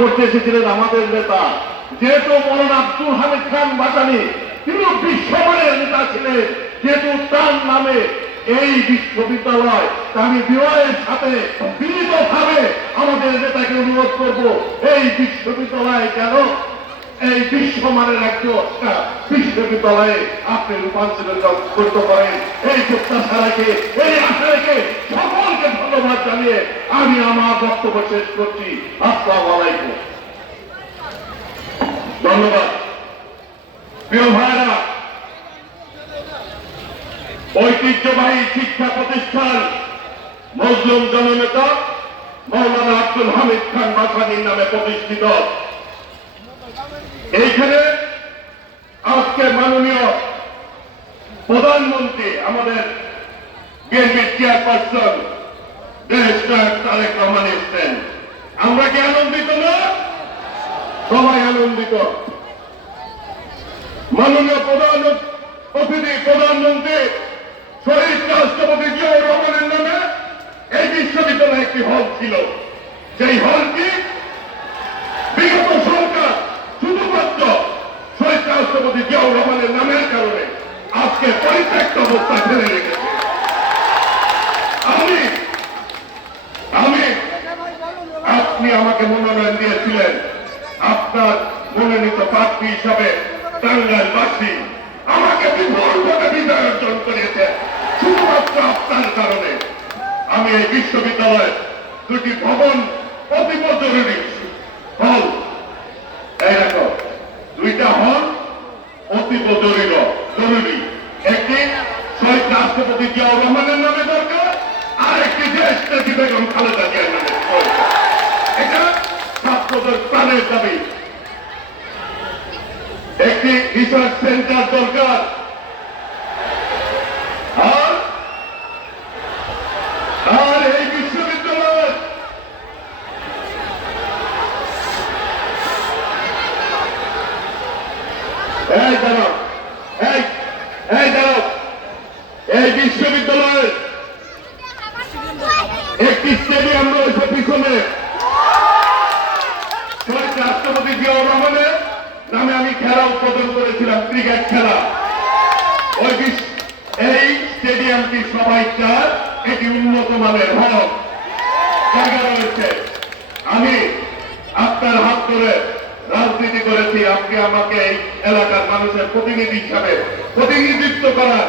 করতে এসেছিলেন আমাদের নেতা, যেহেতু মৌলানা আব্দুল হামিদ খান ভাসানী তিনি বিশ্বমানের নেতা ছিলেন, যেহেতু তার নামে এই বিশ্ববিদ্যালয়, আমি বিনয়ের সাথে বিনীতভাবে আমাদের নেতাকে অনুরোধ করব, এই বিশ্ববিদ্যালয় কেন এই বিশ্বমানের একটা বিশ্ববিদ্যালয়ে আপনি রূপান্তরিত করতে পারেন। এই প্রত্যাশা রেখে, এই আশা রেখে সকলকে ধন্যবাদ জানিয়ে আমি আমার বক্তব্য শেষ করছি। আসসালামু আলাইকুম। ধন্যবাদ। প্রিয় ভাইরা, ঐতিহ্যবাহী শিক্ষা প্রতিষ্ঠান মজলুম জননেতা মৌলানা আব্দুল হামিদ খান ভাসানীর নামে প্রতিষ্ঠিত। এইখানে আজকে মাননীয় প্রধানমন্ত্রী আমাদের বিএনপির চেয়ারপারসন ব্যারিস্টার তারেক রহমান এসেছেন। আমরা কি আনন্দিত না? সবাই আনন্দিত। মাননীয় প্রধান অতিথি প্রধানমন্ত্রী শহীদ রাষ্ট্রপতি জিয়াউর রহমানের নামে এই বিশ্ববিদ্যালয়ে একটি হল ছিল, সেই হলটি বিগত সরকার শুধুমাত্র শহীদ রাষ্ট্রপতি জিয়াউর রহমানের নামের কারণে আজকে পরিত্যক্ত অবস্থায় ফেলে রেখেছে। আপনি আমাকে মনোনয়ন দিয়েছিলেন, আপনার মনোনীত প্রার্থী হিসাবে টাঙ্গাইলবাসী আমাকে বিপুল ভোটে বিজয় অর্জন করেছে শুধুমাত্র আপনার কারণে। আমি এই বিশ্ববিদ্যালয়ের দুটি ভবন অতীব জরুরি হল, এই দেখো দুইটা হল অতীব জরুরি। একটি শহীদ রাষ্ট্রপতি জিয়াউর রহমানের নামে দরকার, আর একটি দেশ নেত্রী বেগম খালেদা জিয়ার নামে দরকার। এটা ছাত্রদের প্রাণের দাবি। একটি রিসার্চ সেন্টার দরকার, আর এই বিশ্ববিদ্যালয় এই বিশ্ববিদ্যালয়ের একটি স্টেডিয়াম রয়েছে পিছনে, শহীদ রাষ্ট্রপতি জিয়াউর রহমানের নামে আমি খেলা উদ্বোধন করেছিলাম, ক্রিকেট খেলা। এই স্টেডিয়ামটি সবাই চায়, এটি উন্নত মানের হল জায়গা রয়েছে। আমি আপনার হাত ধরে রাজনীতি করেছি, আপনি আমাকে এই এলাকার মানুষের প্রতিনিধি হিসাবে প্রতিনিধিত্ব করার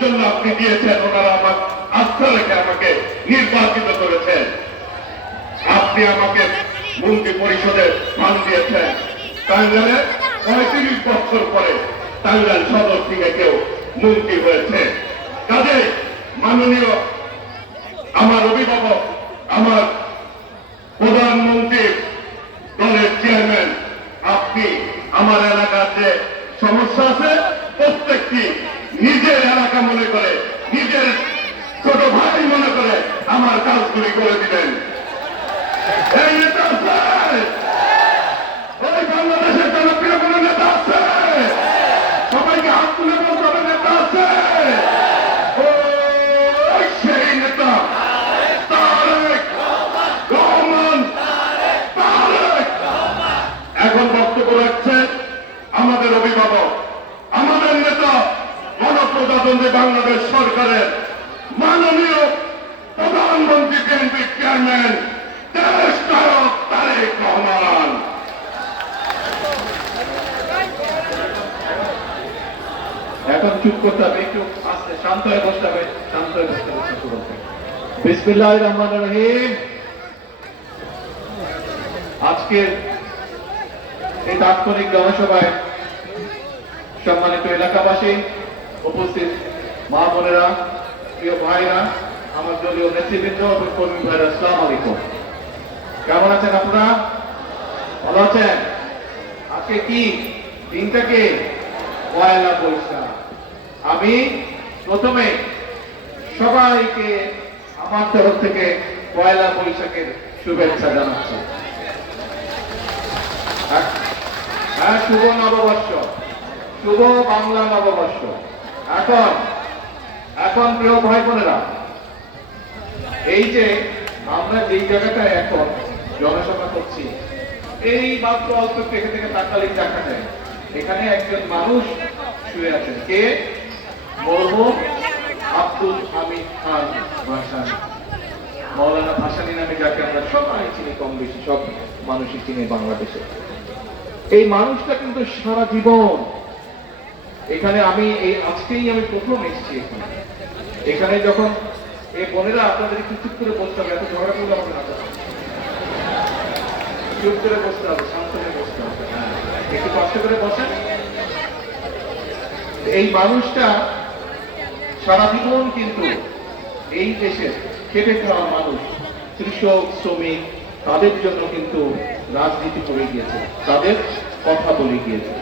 জন্য আপনি দিয়েছেন, ওনারা আমার আস্থা রেখে আমাকে নির্বাচিত করেছেন। আপনি আমাকে মন্ত্রী পরিষদের স্থান দিয়েছেন। টাঙ্গাইলে 35 বছর পরে টাঙ্গাইল সদর থেকে কেউ মন্ত্রী হয়েছে। কাজে মাননীয় আমার অভিভাবক, আমার প্রধানমন্ত্রী দলের চেয়ারম্যান, আপনি আমার এলাকার যে সমস্যা আছে প্রত্যেকটি নিজের এলাকা মনে করে, নিজের ছোট ভাই মনে করে আমার কাজগুলি করে দিবেন। এই নেতা আছে, ওই বাংলাদেশের জনপ্রিয় কোন নেতা আছে? সবাইকে হাত তুলে বলতে হবে নেতা আছে। সেই নেতা তারেক রহমান। এখন বক্তব্য রাখছেন আমাদের অভিভাবক, আমাদের নেতা, গণপ্রজাতন্ত্রী বাংলাদেশ সরকারের মাননীয় প্রধানমন্ত্রী বিএনপির চেয়ারম্যান দেশ নায়ক তারেক রহমান। এখন চুপ করতে হবে, একটু আস্তে শান্ত হয়ে বসতে হবে, শান্ত হয়ে বসতে হবে। বিসমিল্লাহির রহমানির রহিম। আজকের এই তাৎক্ষণিক জনসভায় সম্মানিত এলাকাবাসী, উপস্থিত মা বোনেরা, প্রিয় ভাইরা, আমার দলীয় নেতৃবৃন্দ এবং কর্মী ভাইরা, আসসালামু আলাইকুম। কেমন আছেন আপনারা? ভালো আছেন? আজকে কি দিনটাকে? পয়লা বৈশাখ। আমি প্রথমে সবাইকে আমার তরফ থেকে পয়লা বৈশাখের শুভেচ্ছা জানাচ্ছি। হ্যাঁ, শুভ নববর্ষ, শুভ বাংলা নববর্ষ। এখন প্রিয় ভাই বোনেরা, এই যে আমরা যেই জায়গাটায় এখন জনসভা করছি, এই মাত্র অল্প একটু এখান থেকে তাকালেই দেখা যায় এখানে একজন মানুষ শুয়ে আছেন। কে? মরহুম আব্দুল হামিদ খান ভাসানী, মৌলানা ভাসানী নামে যাকে আমরা সবাই চিনি, কম বেশি সব মানুষই চিনি বাংলাদেশে। এই মানুষটা কিন্তু সারা জীবন এখানে, আমি এই আজকেই আমি প্রথম এসেছি এখানে। এখানে যখন এই বোনেরা আপনাদের একটু চুপ করে বসতে হবে, এত ঝগড়া করলে আমাকে না, চুপ করে বসতে হবে, শান্ত হয়ে বসতে হবে, একটু কষ্ট করে বসেন। এই মানুষটা সারা জীবন কিন্তু এই দেশের খেটে খাওয়া মানুষ, কৃষক, শ্রমিক, তাদের জন্য কিন্তু রাজনীতি করে গিয়েছে, তাদের কথা বলে গিয়েছে।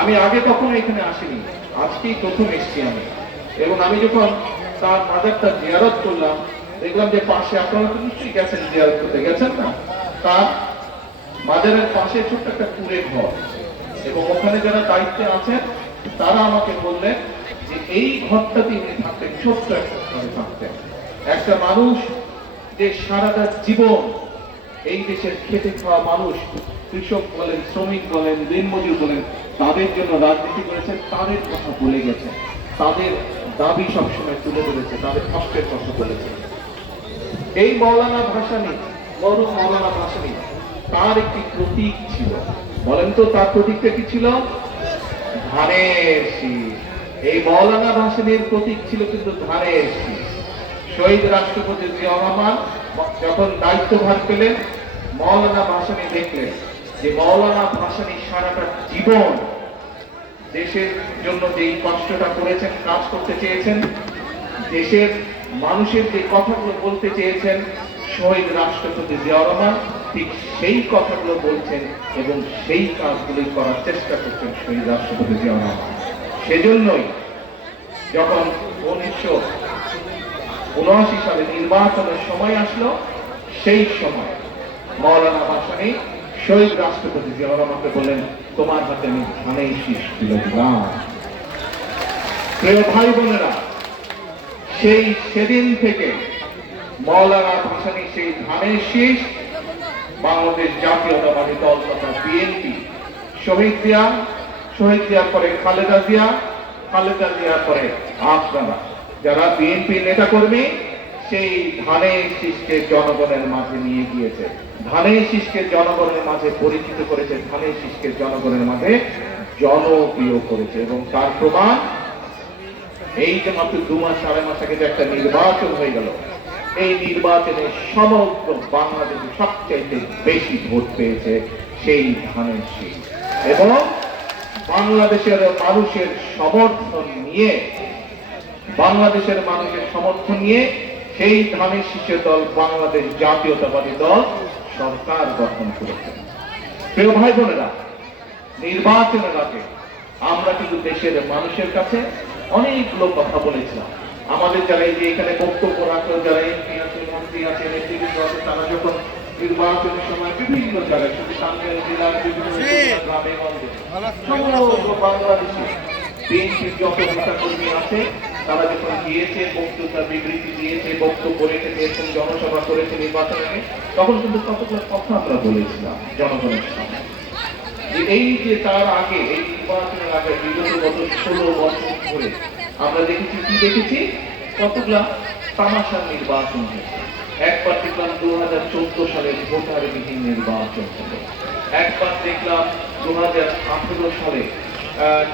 আমি আগে কখনো এখানে আসিনি, আজকেই প্রথম এসেছি আমি। এবং আমি যখন তার মাজারটা জিয়ারত করলাম, দেখলাম যে পাশে, আপনারা তো নিশ্চয়ই গেছেন, জিয়ারত করতে গেছেন না, তার মাজারের পাশে ছোট্ট একটা কুঁড়ে ঘর, এবং ওখানে যারা দায়িত্বে আছেন তারা আমাকে বললেন যে এই ঘরটাতে উনি থাকতেন, ছোট্ট একটা ঘরে থাকতেন। একটা মানুষ যে সারাটা জীবন এই দেশের খেটে খাওয়া মানুষ, কৃষক বলেন, শ্রমিক বলেন, দিনমজুর বলেন, তাদের জন্য রাজনীতি করেছেন, তাদের কথা বলে গেছেন, তাদের দাবি সবসময় তুলে ধরেছে, তাদের কষ্টের কথা বলেছে। এই মৌলানা ভাসানী, মরহুম মৌলানা ভাসানী, তার একটি প্রতীক ছিল। বলেন তো তার প্রতীকটা কি ছিল? ধানের শীষ। এই মৌলানা ভাসানীর প্রতীক ছিল কিন্তু ধানের শীষ। শহীদ রাষ্ট্রপতি জিয়াউর রহমান যখন দায়িত্বভার পেলেন, মৌলানা ভাসানী দেখলেন যে মৌলানা ভাসানী সারাটা জীবন দেশের জন্য যেই কষ্টটা করেছেন, কাজ করতে চেয়েছেন, দেশের মানুষের যে কথাগুলো বলতে চেয়েছেন শহীদ রাষ্ট্রপতি জিয়াউর রহমান, ঠিক সেই কথাগুলো বলছেন এবং সেই কাজগুলোই করার চেষ্টা করছেন শহীদ রাষ্ট্রপতি জিয়াউর রহমান। সেজন্যই যখন 1979 সালে নির্বাচনের সময় আসলো, সেই সময় মৌলানা ভাসানী শহীদ রাষ্ট্রপতি জিয়াউর রহমানকে বললেন, তোমার হাতে আমি ধানের শীষ তুলে দিলাম। প্রিয় ভাই বোনেরা, সেদিন থেকে মৌলানা ভাসানী সেই ধানের শীষ বাংলাদেশ জাতীয়তাবাদী দল তথা বিএনপি, শহীদ জিয়ার পরে খালেদা জিয়ার পরে আপনারা যারা বিএনপি নেতা কর্মী, সেই ধানের শীষকে জনগণের মাঝে নিয়ে গিয়েছে, ধানের শীষকে জনগণের মাঝে পরিচিত করেছে, ধানের শীষকে জনগণের মাঝে জনপ্রিয় করেছে। এবং তার প্রমাণ এই যে মাত্র 2 মাস 2.5 মাস আগে যে একটা নির্বাচন হয়ে গেল, এই নির্বাচনে সমগ্র বাংলাদেশে সবচেয়ে বেশি ভোট পেয়েছে সেই ধানের শীষ। এবং বাংলাদেশের মানুষের সমর্থন নিয়ে সেই ধানের শীষের দল বাংলাদেশ জাতীয়তাবাদী দল সরকার গঠন করেছে। প্রিয় ভাই বোনেরা, নির্বাচনের আগে আমরা কিন্তু দেশের মানুষের কাছে অনেকগুলো কথা বলেছিলাম। আমাদের যারা এই যে এখানে বক্তব্য রাখলো, যারা এমপি আছে, মন্ত্রী আছে, নেতৃবৃন্দ আছে, তারা যখন নির্বাচনের সময় বিভিন্ন জায়গায়, শুধু টাঙ্গাইল জেলার বিভিন্ন গ্রামে গঞ্জে সমগ্র বাংলাদেশে বিএনপির যত নেতা কর্মী আছে, তারা যখন গিয়েছে, বক্তৃতা বিবৃতি দিয়েছে, বক্তব্য রেখেছে, এরকম জনসভা করেছে নির্বাচনে, তখন কিন্তু কতগুলো কথা আমরা বলেছিলাম জনগণের সামনে। এই যে তার আগে, এই নির্বাচনের আগে বিগত গত 16 বছর ধরে আমরা দেখেছি কতগুলা তামাশার নির্বাচন হয়েছে। একবার দেখলাম 2014 সালে ভোটারবিহীন নির্বাচন হলো, একবার দেখলাম 2018 সালে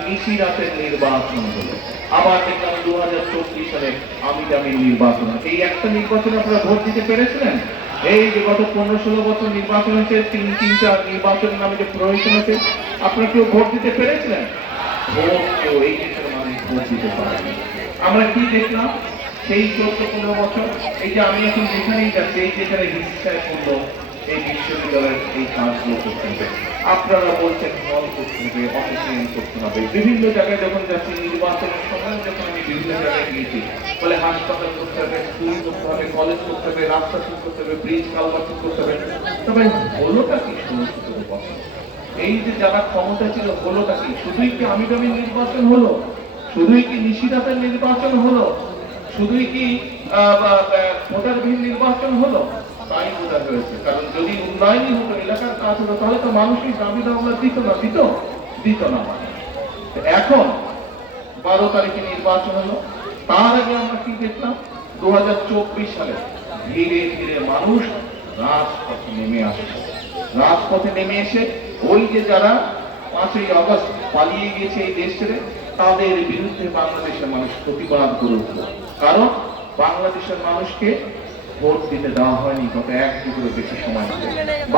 নিশিরাতের নির্বাচন হলো, আবার দেখলাম 2024 সালে আমির নির্বাচন। এই একটা নির্বাচনে আপনারা ভোট দিতে পেরেছিলেন? এই যে গত 15-16 বছর নির্বাচন হয়েছে, 3-4 নির্বাচনের নামে যে প্রয়োজন হয়েছে, আপনারা কেউ ভোট দিতে পেরেছিলেন? ভোট কেউ এই দেশের মানুষ ভোট দিতে পারেনি। আমরা কি দেখলাম সেই 14-15 বছর? এই যে আমি এখন যেখানেই যাচ্ছি, এই যেখানে হিংসায় করলো এই বিশ্ববিদ্যালয়ের এই কাজগুলো করতে হবে, আপনারা বলছেন হল করতে হবে, অফিসিয়াল করতে হবে। বিভিন্ন জায়গায় যখন যাচ্ছি, নির্বাচনের সময় যখন আমি বিভিন্ন জায়গায় গিয়েছি, বলে হাসপাতাল করতে হবে, স্কুল করতে হবে, কলেজ করতে হবে, রাস্তা ঠিক করতে হবে, ব্রিজ কালভার্ট ঠিক করতে হবে। তবে হলোটা কি? 16-17 বছর এই যে যারা ক্ষমতা ছিল, হলোটা কি? শুধুই কি আমির নির্বাচন হলো? শুধুই কি নিশিরাতের নির্বাচন হলো? শুধুই কি ভোটারবিহীন নির্বাচন হলো? তাই বোঝা হয়েছে। কারণ যদি উন্নয়নই হতো, এলাকার কাজ হতো, তাহলে তো মানুষের দাবি দাওয়া দিত না মানে। এখন 12 তারিখে নির্বাচন হলো, তার আগে আমরা কি দেখলাম? 2024 সালে ধীরে ধীরে মানুষ রাজপথে নেমে আসছে। রাজপথে নেমে এসে ওই যে যারা 5ই আগস্ট পালিয়ে গিয়েছে এই দেশ ছেড়ে, তাদের বিরুদ্ধে বাংলাদেশের মানুষ প্রতিবাদ করে উঠল। কারণ বাংলাদেশের মানুষকে ভোট দিতে দেওয়া হয়নি গত 1 যুগেরও বেশি সময় ধরে।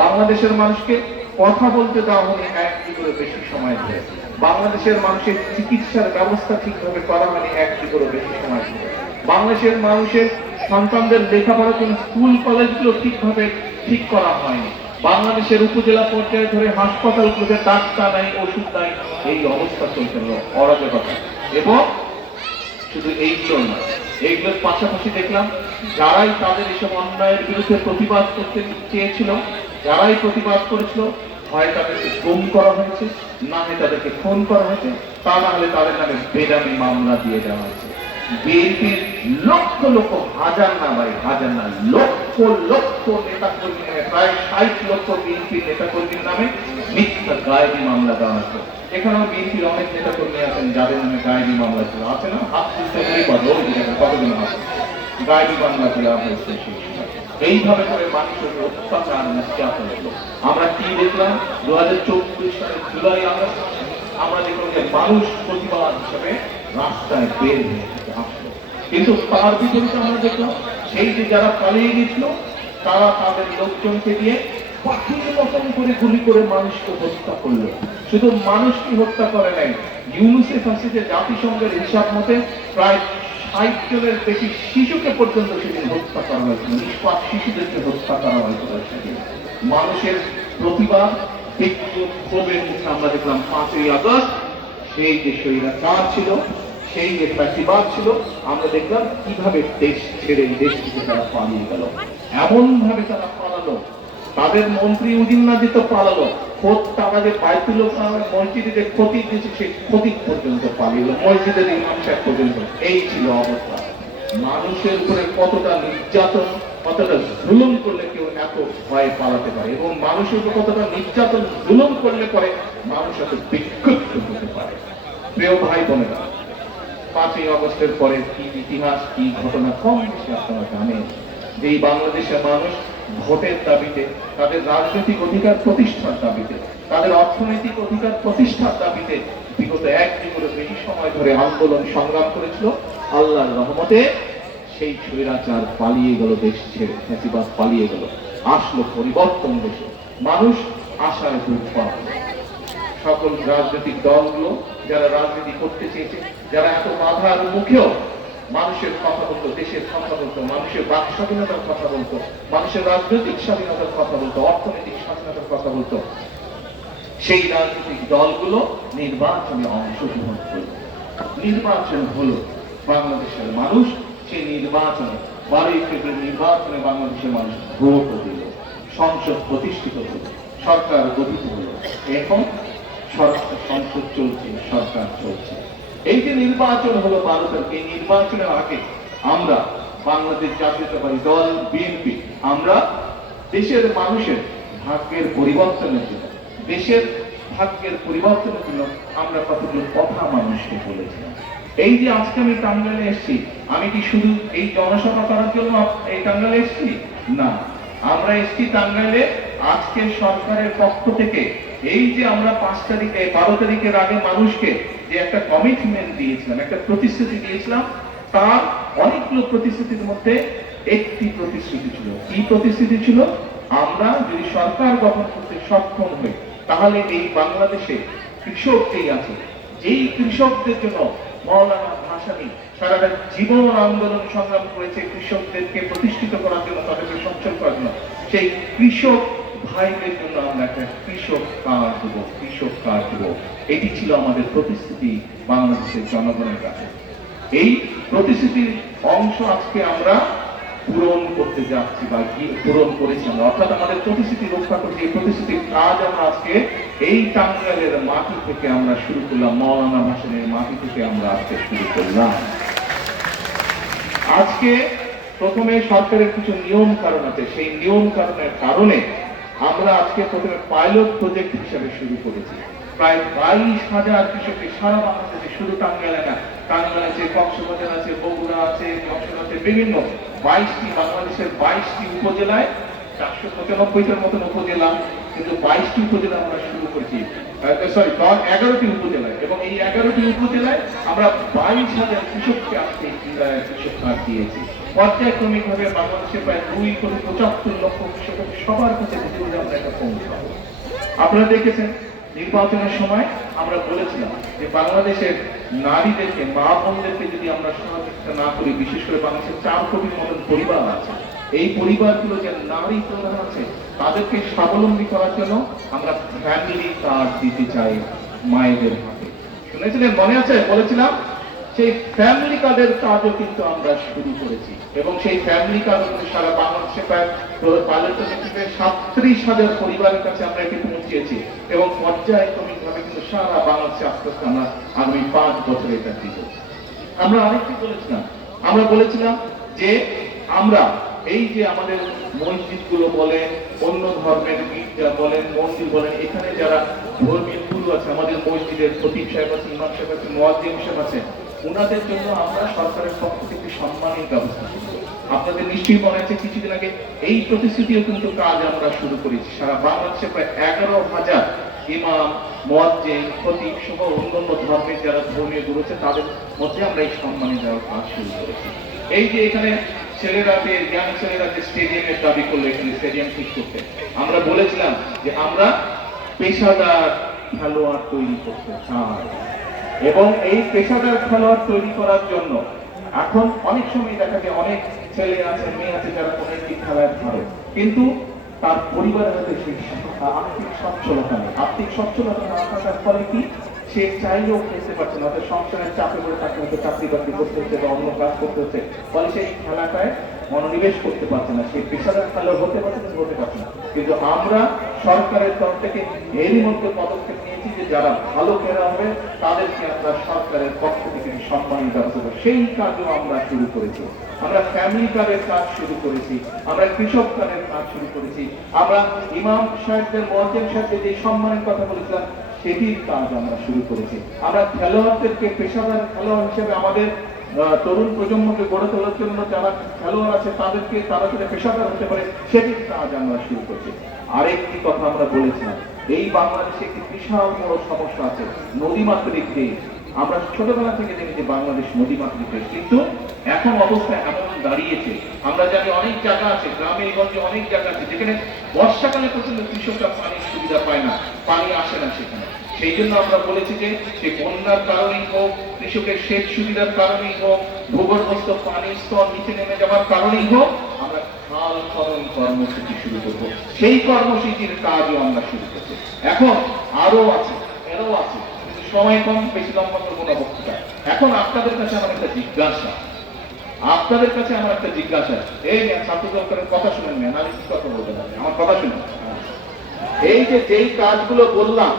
বাংলাদেশের মানুষকে কথা বলতে দেওয়া হয়নি 1 যুগেরও বেশি সময় ধরে। বাংলাদেশের মানুষের চিকিৎসার ব্যবস্থা ঠিকভাবে করা হয়নি 1 যুগেরও বেশি সময় ধরে। বাংলাদেশের মানুষের সন্তানদের লেখাপড়ার জন্য স্কুল কলেজগুলো ঠিকভাবে ঠিক করা হয়নি। বাংলাদেশের উপজেলা পর্যায়ে ধরে হাসপাতালগুলোতে ডাক্তার নাই, ওষুধ নাই, এই অবস্থা চলছে অরাজকতা। এবং শুধু এইগুলো না, এইগুলোর পাশাপাশি দেখলাম যারাই তাদের এসব অন্যায়ের বিরুদ্ধে প্রতিবাদ করতে চেয়েছিল, যারাই প্রতিবাদ করেছিল, হয় তাদেরকে গুম করা হয়েছে, না হয় তাদেরকে খুন করা হয়েছে, তা না হলে তাদের নামে বেনামি মামলা দিয়ে দেওয়া হয়েছে। বিএনপির লক্ষ লক্ষ, হাজার না ভাই, হাজার না, লক্ষ লক্ষ নেতা কর্মী নামে, প্রায় 60 লক্ষ বিএনপির নেতা কর্মীর নামে মিথ্যা গায়েবী মামলা দেওয়া হয়েছে। এখানেও বিএনপির অনেক নেতা কর্মী আছেন যাদের নামে গায়েবী মামলা ছিল, আছে না? হাত তুলতে নেই বা রোজ কতদিন আছে গায়েবী মামলা দেওয়া হয়েছে। এইভাবে করে মানুষের অত্যাচার নির্যাতন হলো। আমরা কি দেখলাম? 2024 সালের জুলাই আগস্ট আমরা দেখলাম যে মানুষ প্রতিবাদ হিসেবে রাস্তায় বের হয়ে আসলো। কিন্তু তার বিপরীতে আমরা দেখলাম সেই যে যারা পালিয়ে গেছিল, তারা তাদের লোকজনকে দিয়ে পাখির মতন করে গুলি করে মানুষকে হত্যা করলো। শুধু মানুষকে হত্যা করে নাই, ইউনিসেফ আছে যে জাতিসংঘের হিসাব মতে প্রায় 60 জনের বেশি শিশুকে পর্যন্ত সেদিন হত্যা করা হয়েছিল। নিষ্পাপ শিশুদেরকে হত্যা করা হয়েছিল সেদিন। মানুষের প্রতিবাদ, বিক্ষোভের মুখে আমরা দেখলাম 5ই আগস্ট সেই যে স্বৈরাচার ছিল, সেই যে ফ্যাসিবাদ ছিল, আমরা দেখলাম কিভাবে দেশ ছেড়ে দেশ থেকে তারা পালিয়ে গেল। এমন ভাবে তারা পালালো, তাদের মন্ত্রী উজিন্নাজি তো পালালো, খোদ তারা যে বাইতুল মসজিদে যে ক্ষতি দিয়েছে সেই ক্ষতি পর্যন্ত পালিয়ে, মসজিদের ইমাম সাহেব পর্যন্ত। এই ছিল অবস্থা। মানুষের উপরে কতটা নির্যাতন, কতটা জুলুম করলে কেউ এত ভয়ে পালাতে পারে, এবং মানুষের উপর কতটা নির্যাতন জুলুম করলে পরে মানুষ এত বিক্ষুব্ধ হতে পারে। প্রিয় ভাই বোনেরা, 5ই আগস্টের পরে কি ইতিহাস, কি ঘটনা কম বেশি আপনারা জানেন। যে এই বাংলাদেশের মানুষ ভোটের দাবিতে, তাদের রাজনৈতিক অধিকার প্রতিষ্ঠার দাবিতে, তাদের অর্থনৈতিক অধিকার প্রতিষ্ঠার দাবিতে বিগত 1 যুগেরও বেশি সময় ধরে আন্দোলন সংগ্রাম করেছিল। আল্লাহর রহমতে সেই স্বৈরাচার পালিয়ে গেল দেশ ছেড়ে, ফ্যাসিবাদ পালিয়ে গেল, আসলো পরিবর্তন দেশে। মানুষ আশায় বুক পাওয়া। সকল রাজনৈতিক দলগুলো যারা রাজনীতি করতে চেয়েছে, যারা এত বাধার মুখেও মানুষের কথা বলতো, দেশের কথা বলতো, মানুষের বাক স্বাধীনতার কথা বলতো, মানুষের রাজনৈতিক স্বাধীনতার কথা বলতো, অর্থনৈতিক স্বাধীনতার কথা বলতো, সেই রাজনৈতিক দলগুলো নির্বাচনে অংশগ্রহণ করল। নির্বাচন হলো, বাংলাদেশের মানুষ সেই নির্বাচনে 12ই ফেব্রুয়ারি নির্বাচনে বাংলাদেশের মানুষ ভোট দিল, সংসদ প্রতিষ্ঠিত হল, সরকার গঠিত হলো। এখন সরকার, সংসদ চলছে, সরকার চলছে। এই যে নির্বাচন হলো 12 তারিখ, এই নির্বাচনের আগে আমরা বাংলাদেশ জাতীয়তাবাদী দল বিএনপি, আমরা দেশের মানুষের ভাগ্যের পরিবর্তনের জন্য, দেশের ভাগ্যের পরিবর্তনের জন্য আমরা কতগুলো কথা মানুষকে বলেছিলাম। এই যে আজকে আমি টাঙ্গাইলে এসেছি, আমি কি শুধু এই জনসভা করার জন্য এই টাঙ্গাইলে এসেছি? না, আমরা এসেছি টাঙ্গাইলে আজকে সরকারের পক্ষ থেকে এই যে আমরা 5 তারিখে 12 তারিখের আগে মানুষকে যে একটা কমিটমেন্ট দিয়েছিলাম, একটা প্রতিশ্রুতি দিয়েছিলাম, তার অনেকগুলো প্রতিশ্রুতির মধ্যে একটি প্রতিশ্রুতি ছিল। কি প্রতিশ্রুতি ছিল? আমরা যদি সরকার গঠন করতে সক্ষম হই, তাহলে এই বাংলাদেশে কৃষককেই আছে, যেই কৃষকদের জন্য মওলানা ভাসানী সারাটা জীবন আন্দোলন সংগ্রাম করেছে, কৃষকদেরকে প্রতিষ্ঠিত করার জন্য, তাদেরকে সচ্ছল করার জন্য, সেই কৃষক ভাইদের জন্য আমরা একটা কৃষক কার্ড দেবো, কৃষক কার্ড দেবো। এটি ছিল আমাদের প্রতিশ্রুতি বাংলাদেশের জনগণের কাছে। এই প্রতিশ্রুতির অংশ আজকে আমরা পূরণ করতে যাচ্ছি বা পূরণ করেছি আমরা, অর্থাৎ আমাদের প্রতিশ্রুতি রক্ষা করতে, এই প্রতিশ্রুতির কাজ আমরা আজকে এই টাঙ্গাইলের মাটি থেকে আমরা শুরু করলাম, মওলানা ভাসানীর মাটি থেকে আমরা আজকে শুরু করলাম। আজকে প্রথমে সরকারের কিছু নিয়ম কারণ আছে, সেই নিয়ম কারণের কারণে আমরা আজকে প্রথমে পাইলট প্রজেক্ট হিসেবে শুরু করেছি। প্রায় 22,000 কৃষককে সারা বাংলাদেশে, শুধু টাঙ্গাইলে না, টাঙ্গাইল আছে, কক্সবাজার আছে, বগুড়া আছে, যশোর আছে, বিভিন্ন 22টি, বাংলাদেশের 22টি উপজেলায় 495টার মতন উপজেলা, কিন্তু 22টি উপজেলা আমরা শুরু করেছি, সরি 11টি উপজেলায়, এবং এই 11টি উপজেলায় আমরা 22,000 কৃষককে আজকে কৃষক কার্ড দিয়েছি। পর্যায়ক্রমিক ভাবে বাংলাদেশে প্রায় 2,75,00,000 কৃষক সবার কাছে ধীরে ধীরে আমরা এটা পৌঁছাবো। আপনারা দেখেছেন নির্বাচনের সময় আমরা বলেছিলাম যে বাংলাদেশের নারীদেরকে, মা বোনদেরকে যদি আমরা সহযোগিতা না করি, বিশেষ করে বাংলাদেশের 4 কোটির মতন পরিবার আছে, এই পরিবারগুলো যে নারী প্রধান আছে, তাদেরকে স্বাবলম্বী করার জন্য আমরা ফ্যামিলি কার্ড দিতে চাই মায়েদের হাতে। শুনেছিলেন, মনে আছে? বলেছিলাম সেই ফ্যামিলি কার্ডের কাজও কিন্তু আমরা শুরু করেছি, এবং সেই ফ্যামিলি কার্ড সারা বাংলাদেশে প্রায় পাইলট প্রজেক্টে 37,000 পরিবারের কাছে আমরা এটি পৌঁছিয়েছি, এবং পর্যায়ক্রমিক ভাবে কিন্তু সারা বাংলাদেশে আস্তে আস্তে আমরা আগামী 5 বছরে এটা দিব। আমরা আরেকটি বলেছিলাম, আমরা বলেছিলাম যে আমরা এই যে আমাদের মসজিদ গুলো বলেন, অন্য ধর্মের গির্জা বলেন, মন্দির বলেন, এখানে যারা ধর্মীয় গুরু আছে, আমাদের মসজিদের খতিব সাহেব আছে, ইমাম সাহেব আছে, মুয়াজ্জিন সাহেব আছে, ওনাদের জন্য আমরা সরকারের পক্ষ থেকে সম্মানের ব্যবস্থা করব। আপনাদের নিশ্চয়ই মনে আছে কিছুদিন আগে এই প্রতিশ্রুতিও কিন্তু কাজ আমরা শুরু করেছি। সারা বাংলাদেশে প্রায় 11,000 ইমাম, মুয়াজ্জিন, খতিব সহ অন্যান্য ধর্মের যারা ধর্মীয় গুরু আছে, তাদের মধ্যে আমরা এই সম্মানের দেওয়ার কাজ শুরু করেছি। এই যে এখানে ছেলেরা যে ইয়াং ছেলেরা যে স্টেডিয়ামের দাবি করলো, এখানে স্টেডিয়াম ঠিক করতে, আমরা বলেছিলাম যে আমরা পেশাদার খেলোয়াড় তৈরি করতে চাই, এবং এই পেশাদার খেলোয়াড় তৈরি করার জন্য এখন অনেক সময় দেখা যায় অনেক ছেলে আছে, মেয়ে আছে যারা কোনো একটি খেলায় ভালো, কিন্তু তার পরিবারের মধ্যে সেই আর্থিক সচ্ছলতা নেই। আর্থিক সচ্ছলতা না থাকার ফলে কি, সে চাইলেও খেলতে পারছে না, তাদের সংসারের চাপে পড়ে থাকতে হচ্ছে, চাকরি বাকরি করতে হচ্ছে বা অন্য কাজ করতে হচ্ছে, ফলে সেই খেলাটায় মনোনিবেশ করতে পারছে না, সেই পেশাদার খেলোয়াড় হতে পারছে না, হতে পারছে না। কিন্তু আমরা সরকারের তরফ থেকে এরই মধ্যে পদক্ষেপ নিয়েছি যে যারা ভালো খেলা হবে তাদেরকে আমরা সরকারের পক্ষ থেকে সম্মানিত ব্যবস্থা করব। সেই কাজও আমরা শুরু করেছি। আমরা ফ্যামিলি কার্ডের কাজ শুরু করেছি, আমরা কৃষক কার্ডের কাজ শুরু করেছি, আমরা ইমাম সাহেবদের, মুয়াজ্জিন সাহেবদের যে সম্মানের কথা বলেছিলাম সেটির কাজ আমরা শুরু করেছি। আমরা খেলোয়াড়দেরকে পেশাদার খেলোয়াড় হিসেবে আমাদের তরুণ প্রজন্মকে গড়ে তোলার জন্য যারা খেলোয়াড় আছে তাদেরকে, তারা যাতে পেশাদার হতে পারে সেটির কাজ আমরা শুরু করছি। আরেকটি কথা আমরা বলেছিলাম, এই বাংলাদেশে একটি বিশাল বড় সমস্যা আছে, নদীমাতৃক দেশ। আমরা ছোটবেলা থেকে দেখি যে বাংলাদেশ নদীমাতৃক দেশ, কিন্তু এখন অবস্থা এমন দাঁড়িয়েছে, আমরা জানি অনেক জায়গা আছে, গ্রামে গঞ্জে অনেক জায়গা আছে যেখানে বর্ষাকালে পর্যন্ত কৃষকরা পানির সুবিধা পায় না, পানি আসে না সেখানে। সেই জন্য আমরা বলেছি যে সে বন্যার কারণেই হোক, কৃষকের সেচ সুবিধার কারণেই হোক, ভূগর্ভস্থ পানির স্তর নিচে নেমে যাওয়ার কারণেই হোক, আমরা খাল খনন কর্মসূচি শুরু করব। সেই কর্মসূচির কাজও আমরা শুরু করছি। এখন আরো আছে, এরও আছে, কিন্তু সময় কম, বেশি লম্বা করবো না বক্তৃতা। এখন আপনাদের কাছে আমার একটা জিজ্ঞাসা, আপনাদের কাছে আমার একটা জিজ্ঞাসা, এই ছাত্র সরকারের কথা শুনেন না, আমি কি কথা বলতে পারি, আমার কথা শুনেন। এই যে যেই কাজগুলো বললাম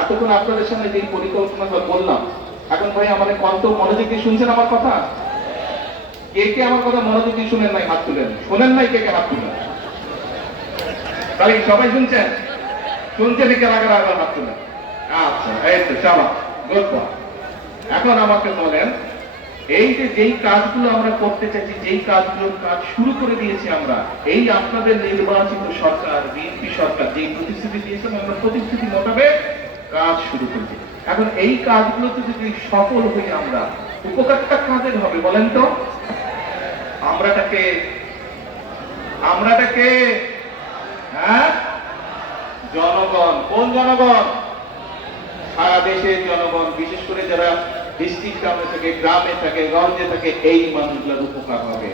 এতক্ষণ আপনাদের সামনে, যে পরিকল্পনা বললাম, এখন ভাই আমাদের কত মনোযোগ দিয়ে শুনছেন আমার কথা? কে কে আমার কথা মনোযোগ দিয়ে শুনেন নাই হাত তুলেন? শোনেন নাই কে কে হাত তুলেন? তাহলে সবাই শুনছেন? শুনছেন কে লাগার আবার হাত তুলেন? আচ্ছা, এই তো চালা গুড। এখন আমাকে বলেন, এই যে যেই কাজগুলো আমরা করতে চাইছি, যেই কাজগুলোর কাজ শুরু করে দিয়েছি আমরা, এই আপনাদের নির্বাচিত সরকার, বিএনপি সরকার যেই প্রতিশ্রুতি দিয়েছেন, আমরা প্রতিশ্রুতি মোতাবেক কাজ শুরু করেছি। এখন এই কাজগুলোতে যদি সফল হই আমরা, উপকারটা কাদের হবে বলেন তো? আমরাটাকে হ্যাঁ, জনগণ। কোন জনগণ? সারা দেশের জনগণ, বিশেষ করে যারা ডিস্ট্রিক্ট থাকে, গ্রামে থাকে, গঞ্জে থাকে, এই মানুষগুলোর উপকার হবে,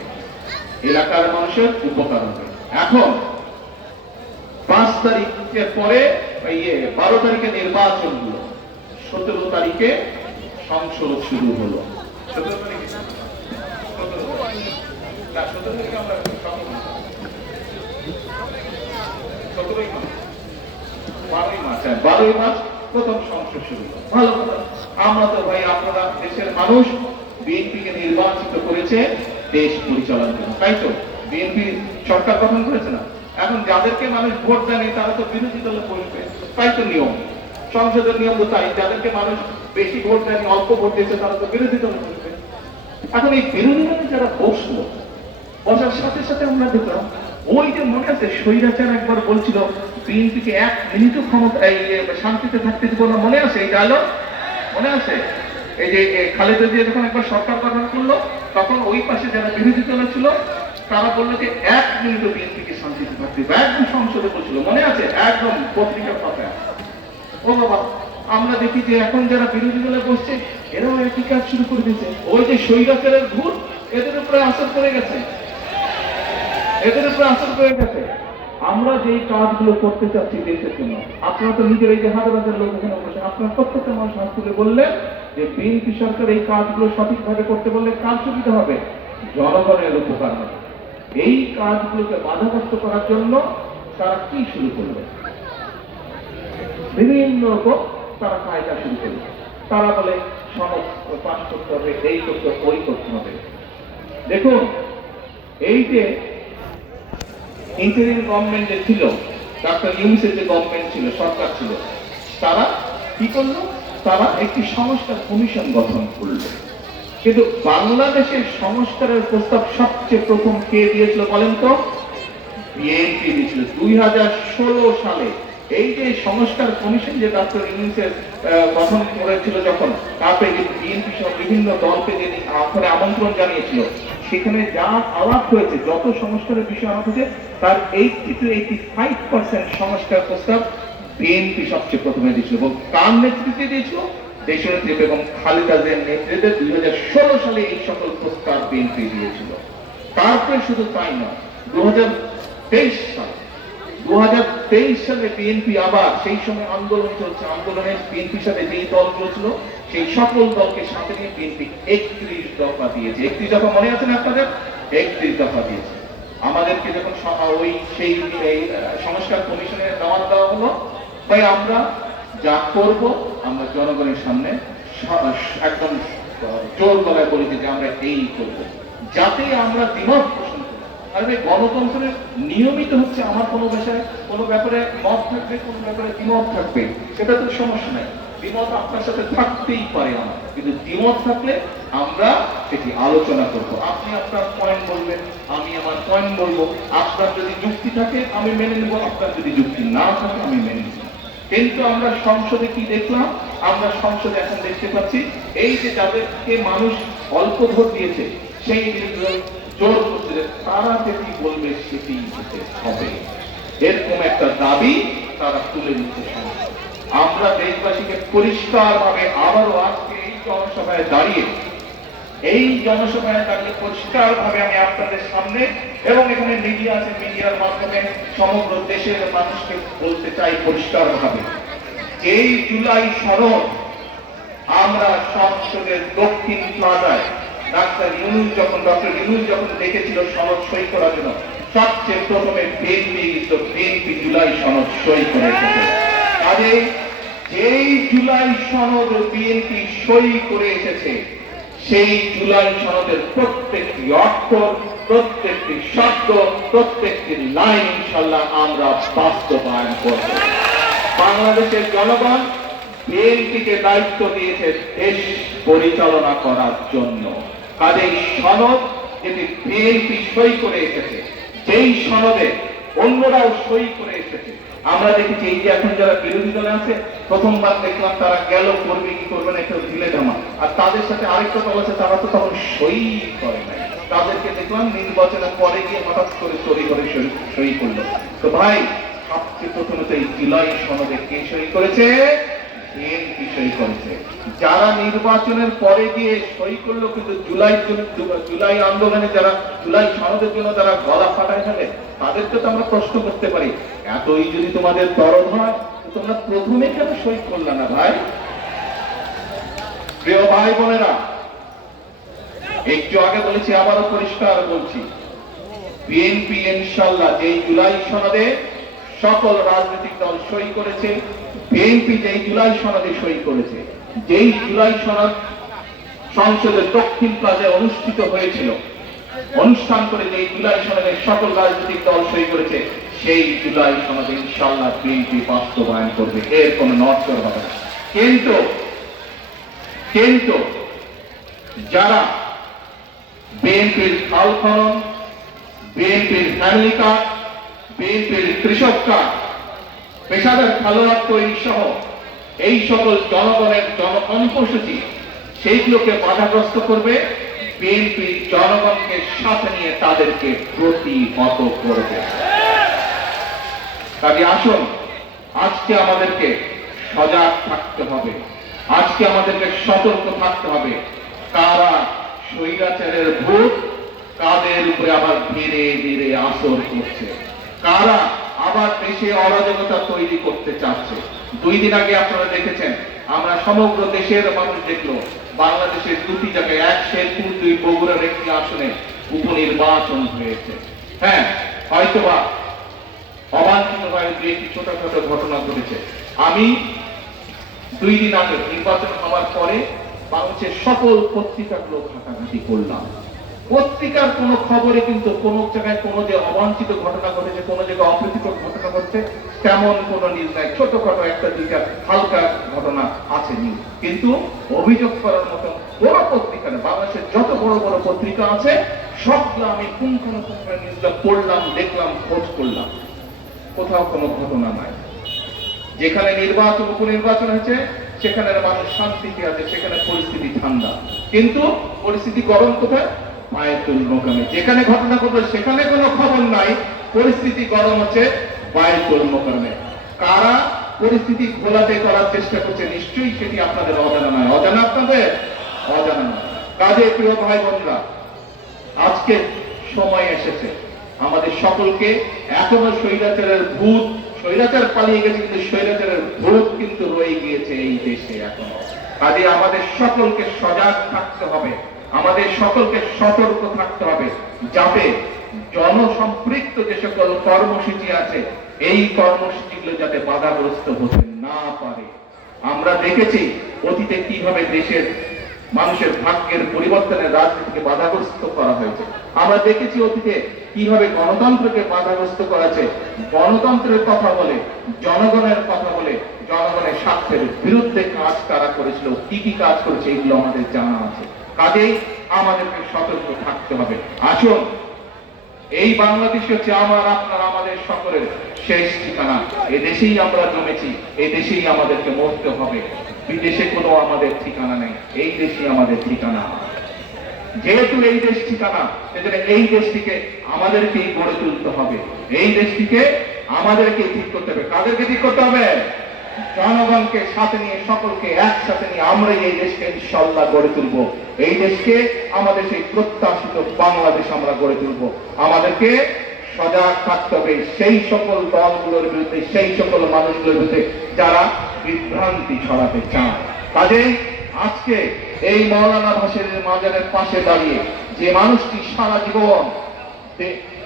এলাকার মানুষের উপকার হবে। এখন 5 তারিখের পরে 12 তারিখে নির্বাচন হলো, 17 তারিখে সংসদ শুরু হলো। 17 তারিখে আমরা 12ই মার্চ প্রথম সংসদ শুরু হলো। ভালো কথা। আমরা তো ভাই, আপনারা দেশের মানুষ বিএনপিকে নির্বাচিত করেছে, দেশ পরিচালনার জন্য। তাই তো বিএনপি সরকার গঠন করেছে না? এখন যাদেরকে মানুষ ভোট দেয়নি তারা তো বিরোধী দলে বসবে, তাই তো নিয়ম, সংসদের নিয়ম তো তাই। যাদেরকে মানুষ বেশি ভোট দেয়নি, অল্প ভোট দিয়েছে, তারা তো বিরোধী দলে বসবে। এখন এই বিরোধী দলে যারা বসলো, বসার সাথে সাথে আমরা দেখলাম ওই যে মনে আছে স্বৈরাচার একবার বলছিল বিএনপিকে 1 মিনিটও ক্ষমতা শান্তিতে থাকতে দিব না, মনে আছে এই ডায়লগ? মনে আছে? এই যে খালেদা জিয়া যখন একবার সরকার গঠন করলো, তখন ওই পাশে যারা বিরোধী দলে ছিল তারা বললো যে 1 মিনিটও বিএনপিকে শান্তিতে থাকতে দিব, একদম সংসদে বলছিল, মনে আছে? একদম পত্রিকার পাতায়। ও বাবা, আমরা দেখি যে এখন যারা বিরোধী দলে বসছে এরাও একই কাজ শুরু করে দিয়েছে। ওই যে স্বৈরাচারের ভূত এদের উপরে আসর করে গেছে, এদের উপরে আসর করে গেছে। আমরা যে কাজগুলো করতে চাচ্ছি দেশের জন্য, আপনারা তো নিজের এই যে হাজার হাজার লোক এখানে বসে, আপনারা প্রত্যেকটা মানুষ হাত তুলে বললেন যে বিএনপি সরকার এই কাজগুলো সঠিকভাবে করতে বললে কার সুবিধা হবে? জনগণের উপকার হবে। এই কাজগুলোকে বাধাগ্রস্ত করার জন্য তারা কি শুরু করবে? বিভিন্ন রকম তারা কায়দা শুরু করবে। তারা বলে সনদ পাস করতে হবে, এই করতে হবে, ওই করতে হবে। দেখুন, এই যে ইন্টারিম গভর্নমেন্ট যে ছিল, ডক্টর ইউনূসের যে গভর্নমেন্ট ছিল, সরকার ছিল, তারা কি করলো? তারা একটি সংস্কার কমিশন গঠন করলো। কিন্তু বাংলাদেশের সংস্কারের প্রস্তাব সবচেয়ে প্রথম কে দিয়েছিল বলেন তো? বিএনপি দিয়েছিল 2016 সালে। এই যে সংস্কার কমিশন যে ডক্টর ইউনূসের গঠন করেছিল, যখন তারপরে বিএনপি সহ বিভিন্ন দলকে যে আমন্ত্রণ জানিয়েছিল, সেখানে যা আলাপ হয়েছে, যত সংস্কারের বিষয় আলাপ হয়েছে, তার 80 to 85% সংস্কার প্রস্তাব বিএনপি সবচেয়ে প্রথমে দিয়েছিল। এবং কার নেতৃত্বে দিয়েছিল? দেশনেত্রী বেগম খালেদা জিয়ার নেতৃত্বে 2016 সালে এই সকল প্রস্তাব বিএনপি দিয়েছিল। তারপরে শুধু তাই নয়, 2023 সালে বিএনপি আবার, সেই সময় আন্দোলন চলছে, আন্দোলনের বিএনপির সাথে যেই দলগুলো ছিল সেই সকল দলকে সাথে নিয়ে বিএনপি 31 দফা দিয়েছে। 31 দফা মনে আছে না আপনাদের? 31 দফা দিয়েছে। আমাদেরকে যখন ওই সেই সংস্কার কমিশনে দাওয়াত দেওয়া হলো, তাই আমরা যা করব আমরা জনগণের সামনে একদম জোর গলায় বলি যে আমরা এই করব, যাতে আমরা দ্বিমত পোষণ করি। আর এই গণতন্ত্রের নিয়মিত হচ্ছে আমার কোনো বিষয়ে কোনো ব্যাপারে মত থাকবে, কোনো ব্যাপারে দ্বিমত থাকবে, সেটা তো সমস্যা নাই। দ্বিমত আপনার সাথে থাকতেই পারে আমার, কিন্তু দ্বিমত থাকলে আমরা সেটি আলোচনা করব। আপনি আপনার পয়েন্ট বলবেন, আমি আমার পয়েন্ট বলবো। আপনার যদি যুক্তি থাকে আমি মেনে নেব, আপনার যদি যুক্তি না থাকে আমি মেনে নেব। কিন্তু আমরা সংসদে কি দেখলাম? আমরা সংসদে এখন দেখতে পাচ্ছি এই যে যাদেরকে মানুষ অল্প ভোট দিয়েছে সেই জোর করছে যে তারা যেটি বলবে সেটি হতে হবে, এরকম একটা দাবি তারা তুলে দিচ্ছে সংসদ। আমরা দেশবাসীকে পরিষ্কার ভাবে আবারও আজকে এই জনসভায় দাঁড়িয়ে পরিষ্কার ভাবে আমি আপনাদের সামনে এবং এখানে মিডিয়া আছে, মিডিয়ার মাধ্যমে সমগ্র দেশের মানুষকে বলতে চাই পরিষ্কার ভাবে, এই জুলাই সনদ আমরা সংসদের দক্ষিণ প্লাজায় ডক্টর ইউনূস যখন দেখেছিল সনদ সই করার জন্য, সবচেয়ে প্রথমে বিএনপি জুলাই সনদ সই করে এসেছে। কাজে যেই জুলাই সনদ বিএনপি সই করে এসেছে, সেই জুলাই সনদের প্রত্যেকটি অক্ষর, প্রত্যেকটি শব্দ, প্রত্যেকটি লাইন ইনশাআল্লাহ আমরা বাস্তবায়ন করব। বাংলাদেশের জনগণ বিএনপিকে দায়িত্ব দিয়েছে দেশ পরিচালনা করার জন্য। কাজেই সনদ যেটি বিএনপি সই করে এসেছে, যেই সনদে অন্যরাও সই করে এসেছে, আমরা দেখেছি এই যে এখন যারা বিরোধী দলে আছে, প্রথমবার দেখলাম তারা গেল করবে কি করবে না একটু ঢিলে ঢামা, আর তাদের সাথে আরেকটা দল আছে তারা তো তখন সই করে নাই, তাদেরকে দেখলাম নির্বাচনের পরে গিয়ে হঠাৎ করে চুরি করে সই করলো। তো ভাই, সবচেয়ে প্রথমে তো এই জুলাই সনদে কে সই করেছে? বিএনপি সই করেছে। যারা নির্বাচনের পরে গিয়ে সই করলো কিন্তু জুলাই আন্দোলনে যারা জুলাই সনদের জন্য যারা গলা ফাটায় ফেলে, তাদেরকে তো আমরা প্রশ্ন করতে পারি, এতই যদি তোমাদের দরদ হয় তোমরা প্রথমে কেন সই করলে না? ভাই, প্রিয় ভাই বোনেরা, একটু আগে বলেছি, আবারও পরিষ্কার বলছি, বিএনপি ইনশাআল্লাহ যেই জুলাই সনদে সকল রাজনৈতিক দল সই করেছে, বিএনপি যেই জুলাই সনদে সই করেছে, যেই জুলাই সনদ সংসদের দক্ষিণ প্লাজায় অনুষ্ঠিত হয়েছিল, অনুষ্ঠান করে যে জুলাই সনদে সকল রাজনৈতিক দল সই করেছে, সেই জুলাই সনদে ইনশাআল্লাহ বিএনপি বাস্তবায়ন করবে, এর কোনো নড়চড় হবে না। কিন্তু কিন্তু যারা বিএনপির খাল খনন, বিএনপির ফ্যামিলি কার্ড, বিএনপির কৃষক কার্ড, পেশাদার খেলোয়াড় তৈরি সহ এই সকল জনগণের জনকর্মসূচি, সেইগুলোকে বাধাগ্রস্ত করবে, বিএনপি জনগণকে সাথে নিয়ে তাদেরকে প্রতিহত করবে। কাজে আসুন, আজকে আমাদেরকে সজাগ থাকতে হবে, আজকে আমাদেরকে সতর্ক থাকতে হবে। কারা স্বৈরাচারের ভূত কাদের উপরে আবার ধীরে ধীরে আসর করছে, কারা আবার দেশে অরাজকতা তৈরি করতে চাচ্ছে। 2 দিন আগে আপনারা দেখেছেন, আমরা সমগ্র দেশের মানুষ দেখলো বাংলাদেশের 2টি জায়গায়, এক শেরপুর, 2 বগুড়ার একটি আসনে উপনির্বাচন হয়েছে। হ্যাঁ, হয়তোবা অবাঞ্ছিতভাবে 2-1টি ছোটখাটো ঘটনা ঘটেছে। আমি 2 দিন আগে নির্বাচন হওয়ার পরে বাংলাদেশের সকল পত্রিকাগুলো ঘাটাঘাটি করলাম। পত্রিকার কোনো খবরে কিন্তু কোন জায়গায় কোনো যে অবাঞ্ছিত ঘটনা ঘটেছে, কোনো জায়গায় অপ্রীতিকর ঘটনা ঘটছে, তেমন কোনো নিউজ নাই। ছোটখাটো 1-2টা হালকা ঘটনা আছে নিউজ, কিন্তু অভিযোগ করার মতো বড় পত্রিকা না। বাংলাদেশের যত বড় বড় পত্রিকা আছে সবগুলো আমি পুঙ্খানুপুঙ্খ নিউজটা পড়লাম, দেখলাম, খোঁজ করলাম, কোথাও কোনো ঘটনা নাই। যেখানে নির্বাচন, উপনির্বাচন হয়েছে, সেখানে মানুষ শান্তিতে আছে, সেখানে পরিস্থিতি ঠান্ডা। কিন্তু পরিস্থিতি গরম কোথায়? বায়তুল মোকাররমে। যেখানে ঘটনা ঘটবে সেখানে কোনো খবর নাই, পরিস্থিতি গরম হচ্ছে বায়তুল মোকাররমে। কারা পরিস্থিতি ঘোলাটে করার চেষ্টা করছে, নিশ্চয়ই সেটি আপনাদের অজানা নয়। অজানা আপনাদের? অজানা নয়। কাজে প্রিয় ভাই বোনরা, আজকে সময় এসেছে আমাদের সকলকে, এখনো স্বৈরাচারের ভূত, স্বৈরাচার পালিয়ে গেছে কিন্তু স্বৈরাচারের ভূত কিন্তু রয়ে গিয়েছে এই দেশে এখনো। কাজে আমাদের সকলকে সজাগ থাকতে হবে, আমাদের সকলকে সতর্ক থাকতে হবে, যাতে জনসম্পৃক্ত যে সকল কর্মসূচি আছে এই কর্মসূচিগুলো যাতে বাধাগ্রস্ত হতে না পারে। আমরা দেখেছি অতীতে কিভাবে দেশের মানুষের ভাগ্যের পরিবর্তনের রাজনীতিকে বাধাগ্রস্ত করা হয়েছে। আমরা দেখেছি অতীতে কিভাবে গণতন্ত্রকে বাধাগ্রস্ত করেছে। গণতন্ত্রের কথা বলে, জনগণের কথা বলে, জনগণের স্বার্থের বিরুদ্ধে কাজ তারা করেছিল, কি কি কাজ করেছে এগুলো আমাদের জানা আছে। কাজেই আমাদেরকে সতর্ক থাকতে হবে। আসুন, এই বাংলাদেশ হচ্ছে আমার, আপনার, আমাদের সকলের শেষ ঠিকানা। এদেশেই আমরা জমেছি, এই দেশেই আমাদেরকে মরতে হবে। বিদেশে কোনো আমাদের ঠিকানা নেই, এই দেশই আমাদের ঠিকানা। যেহেতু এই দেশ ঠিকানা, সেজন্য এই দেশটিকে আমাদেরকেই গড়ে তুলতে হবে, এই দেশটিকে আমাদেরকে ঠিক করতে হবে। কাদেরকে ঠিক করতে হবে? জনগণকে সাথে নিয়ে, সকলকে একসাথে নিয়ে আমরা এই দেশকে ইনশাআল্লাহ গড়ে তুলব। এই দেশকে আমাদের সেই প্রত্যাশিত বাংলাদেশ আমরা গড়ে তুলব। আমাদেরকে সজাগ থাকতে হবে সেই সকল দলগুলোর বিরুদ্ধে, সেই সকল মানুষগুলোর বিরুদ্ধে যারা বিভ্রান্তি ছড়াতে চায়। কাজেই আজকে এই মওলানা ভাসানীর মাজারের পাশে দাঁড়িয়ে যে মানুষটি সারা জীবন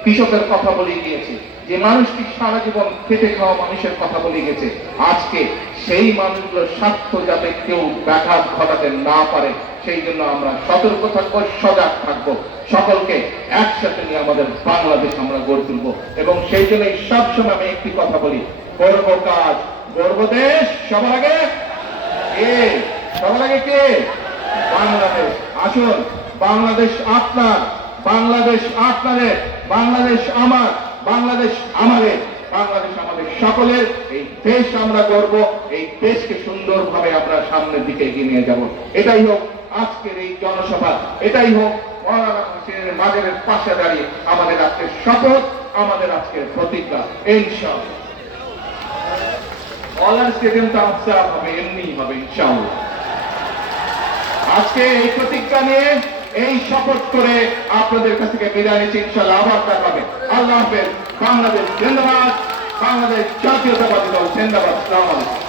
কৃষকের কথা বলে গিয়েছে, যে মানুষটি সারা জীবন খেটে খাওয়া মানুষের কথা বলে গেছে, আজকে সেই মানুষগুলোর স্বার্থ যাতে কেউ ব্যাঘাত ঘটাতে না পারে, সেই জন্য আমরা সতর্ক থাকবো, সজাগ থাকবো, সকলকে একসাথে নিয়ে আমাদের বাংলাদেশ আমরা গড়ে তুলবো। এবং সেই জন্য সবসময় আমি একটি কথা বলি, গর্ব কাজ, গর্ব দেশ, সবার আগে কে? সবার আগে কে? বাংলাদেশ। আসুন, বাংলাদেশ আপনার, বাংলাদেশ আপনাদের, বাংলাদেশ আমার, বাংলাদেশ আমাদের, বাংলাদেশ আমাদের সকলের। এই দেশ আমরা গর্ব, এই দেশকে সুন্দরভাবে আমরা সামনের দিকে এগিয়ে নিয়ে যাব। এটাই হোক আজকের এই জনসভা, এটাই হোক মওলানা ভাসানীর মাজারের পাশে দাঁড়িয়ে আমাদের আজকের শপথ, আমাদের আজকের প্রতিজ্ঞা। ইনশাআল্লাহ মওলানা স্টেডিয়ামটা আফসার হবে, এমনিই হবে ইনশাআল্লাহ। আজকে এই প্রতিজ্ঞা নিয়ে, এই শপথ করে আপনাদের কাছ থেকে বিদায় নিচ্ছি। ইনশাআল্লাহ আবার দেখা হবে। আল্লাহ হাফেজ। বাংলাদেশ জিন্দাবাদ, বাংলাদেশ জাতীয়তাবাদী দল জিন্দাবাদ। আসসালামু আলাইকুম।